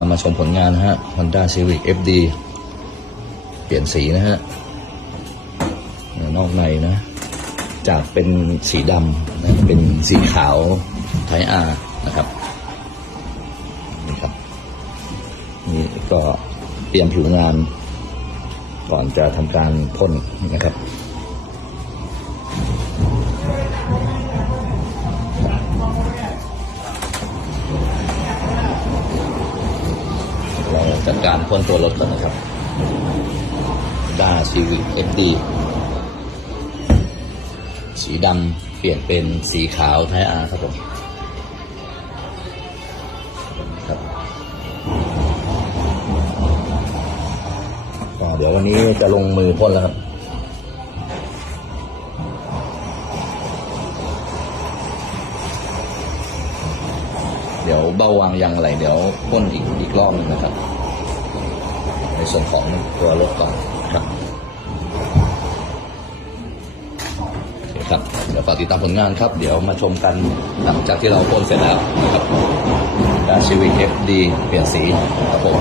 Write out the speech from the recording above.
มาชมผลงานนะฮะ Honda Civic FD เปลี่ยนสีนะฮะ นอกในนะ จากเป็นสีดำนะเป็นสีขาวไทอานะครับ นี่ครับ นี่ก็เตรียมผิวงาน ก่อนจะทำการพ่นนะครับ จัดการพ่นตัวรถก่อนนะครับด้าซีวิเอดีสีดำเปลี่ยนเป็นสีขาวไทยอาร์ครับผมครับเดี๋ยววันนี้จะลงมือพ่นแล้วครับ ดี๋ยวเบาวางยางอะไรเดี๋ยวพ่นอีกอีกรอบหนึงนะครับ ในส่วนของตัวรถก่อนครับครับเดี๋ยวฝากติดตามผลงานครับ เดี๋ยวมาชมกันหลังจากที่เราพ่นเสร็จแล้วนะครับกาชีวิต FD เปลี่ยนสีครับผม